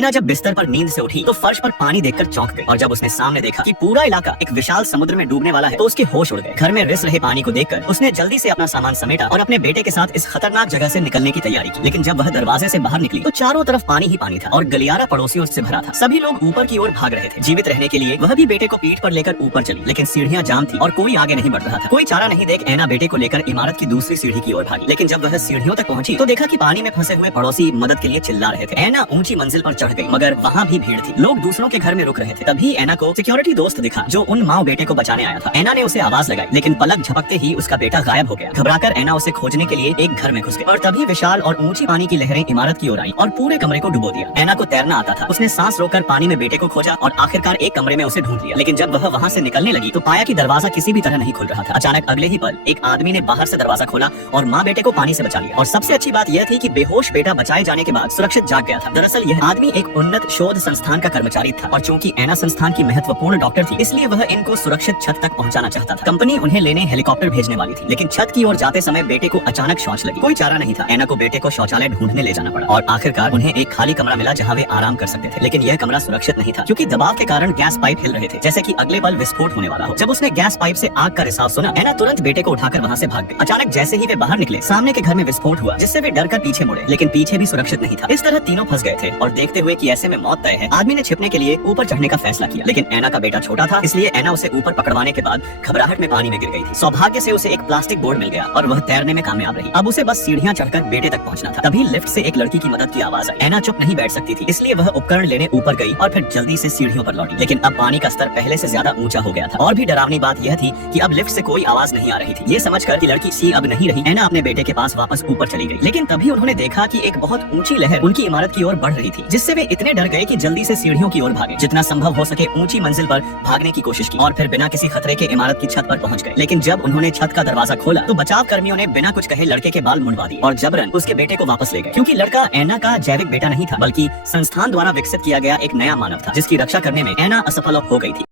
ऐना जब बिस्तर पर नींद से उठी तो फर्श पर पानी देखकर चौंक गई और जब उसने सामने देखा कि पूरा इलाका एक विशाल समुद्र में डूबने वाला है तो उसके होश उड़ गए। घर में रिस रहे पानी को देखकर उसने जल्दी से अपना सामान समेटा और अपने बेटे के साथ इस खतरनाक जगह से निकलने की तैयारी की। लेकिन जब वह दरवाजे से बाहर निकली तो चारों तरफ पानी ही पानी था और गलियारा पड़ोसियों से भरा था। सभी लोग ऊपर की ओर भाग रहे थे। जीवित रहने के लिए वह भी बेटे को पीठ पर लेकर ऊपर चली, लेकिन सीढ़ियां जाम थी और कोई आगे नहीं बढ़ रहा था। कोई चारा नहीं देख ऐना बेटे को लेकर इमारत की दूसरी सीढ़ी की ओर भागी। लेकिन जब वह सीढ़ियों तक पहुंची तो देखा कि पानी में फंसे हुए पड़ोसी मदद के लिए चिल्ला रहे थे। ऐना ऊंची मंजिल पर चढ़ गई मगर वहाँ भी भीड़ थी। लोग दूसरों के घर में रुक रहे थे। तभी ऐना को सिक्योरिटी दोस्त दिखा जो उन माँ बेटे को बचाने आया था। ऐना ने उसे आवाज लगाई लेकिन पलक झपकते ही उसका बेटा गायब हो गया। घबराकर ऐना उसे खोजने के लिए एक घर में घुस गई और तभी विशाल और ऊंची पानी की लहरें इमारत की ओर आई और पूरे कमरे को डुबो दिया। ऐना को तैरना आता था। उसने सांस रोककर पानी में बेटे को खोजा और आखिरकार एक कमरे में उसे ढूंढ लिया। लेकिन जब वह वहाँ से निकलने लगी तो पाया कि दरवाजा किसी भी तरह नहीं खुल रहा था। अचानक अगले ही पल एक आदमी ने बाहर से दरवाजा खोला और माँ बेटे को पानी से बचा लिया। और सबसे अच्छी बात यह थी कि बेहोश बेटा बचाए जाने के बाद सुरक्षित जाग गया था। दरअसल यह आदमी एक उन्नत शोध संस्थान का कर्मचारी था और चूंकि ऐना संस्थान की महत्वपूर्ण डॉक्टर थी इसलिए वह इनको सुरक्षित छत तक पहुंचाना चाहता था। कंपनी उन्हें लेने हेलीकॉप्टर भेजने वाली थी, लेकिन छत की ओर जाते समय बेटे को अचानक शौच लगी। कोई चारा नहीं था। ऐना को बेटे को शौचालय ढूंढने ले जाना पड़ा और आखिरकार उन्हें एक खाली कमरा मिला जहाँ वे आराम कर सकते थे। लेकिन यह कमरा सुरक्षित नहीं था क्योंकि दबाव के कारण गैस पाइप हिल रहे थे, जैसे कि अगले पल विस्फोट होने वाला हो। जब उसने गैस पाइप से आग का रिसाव सुना ऐना तुरंत बेटे को उठाकर वहाँ से भाग गई। अचानक जैसे ही वे बाहर निकले सामने के घर में विस्फोट हुआ जिससे वे डरकर पीछे मुड़े, लेकिन पीछे भी सुरक्षित नहीं था। इस तरह तीनों फंस गए थे और देखते हुए कि ऐसे में मौत तय है आदमी ने छिपने के लिए ऊपर चढ़ने का फैसला किया। लेकिन ऐना का बेटा छोटा था इसलिए ऐना उसे ऊपर पकड़वाने के बाद घबराहट में पानी में गिर गई थी। सौभाग्य से उसे एक प्लास्टिक बोर्ड मिल गया और वह तैरने में कामयाब रही। अब उसे बस सीढ़ियां चढ़कर बेटे तक पहुंचना था। तभी लिफ्ट से एक लड़की की मदद की आवाज आई। ऐना चुप नहीं बैठ सकती थी इसलिए वह उपकरण लेने ऊपर गई और फिर जल्दी से सीढ़ियों पर लौटी। लेकिन अब पानी का स्तर पहले से ज्यादा ऊंचा हो गया था और भी डरावनी बात यह थी कि अब लिफ्ट से कोई आवाज नहीं आ रही थी। ये समझकर कि लड़की सी अब नहीं रही ऐना अपने बेटे के पास वापस ऊपर चली गई। लेकिन तभी उन्होंने देखा कि एक बहुत ऊंची लहर उनकी इमारत की ओर बढ़ रही थी, जिससे वे इतने डर गए कि जल्दी से सीढ़ियों की ओर भागे। जितना संभव हो सके ऊंची मंजिल पर भागने की कोशिश की और फिर बिना किसी खतरे के इमारत की छत पर पहुंच गए। लेकिन जब उन्होंने छत का दरवाजा खोला तो बचाव कर्मियों ने बिना कुछ कहे लड़के के बाल मुंडवा दिए और जबरन उसके बेटे को वापस ले गए, क्योंकि लड़का ऐना का जैविक बेटा नहीं था बल्कि संस्थान द्वारा विकसित किया गया एक नया मानव था जिसकी रक्षा करने में ऐना असफल हो गई थी।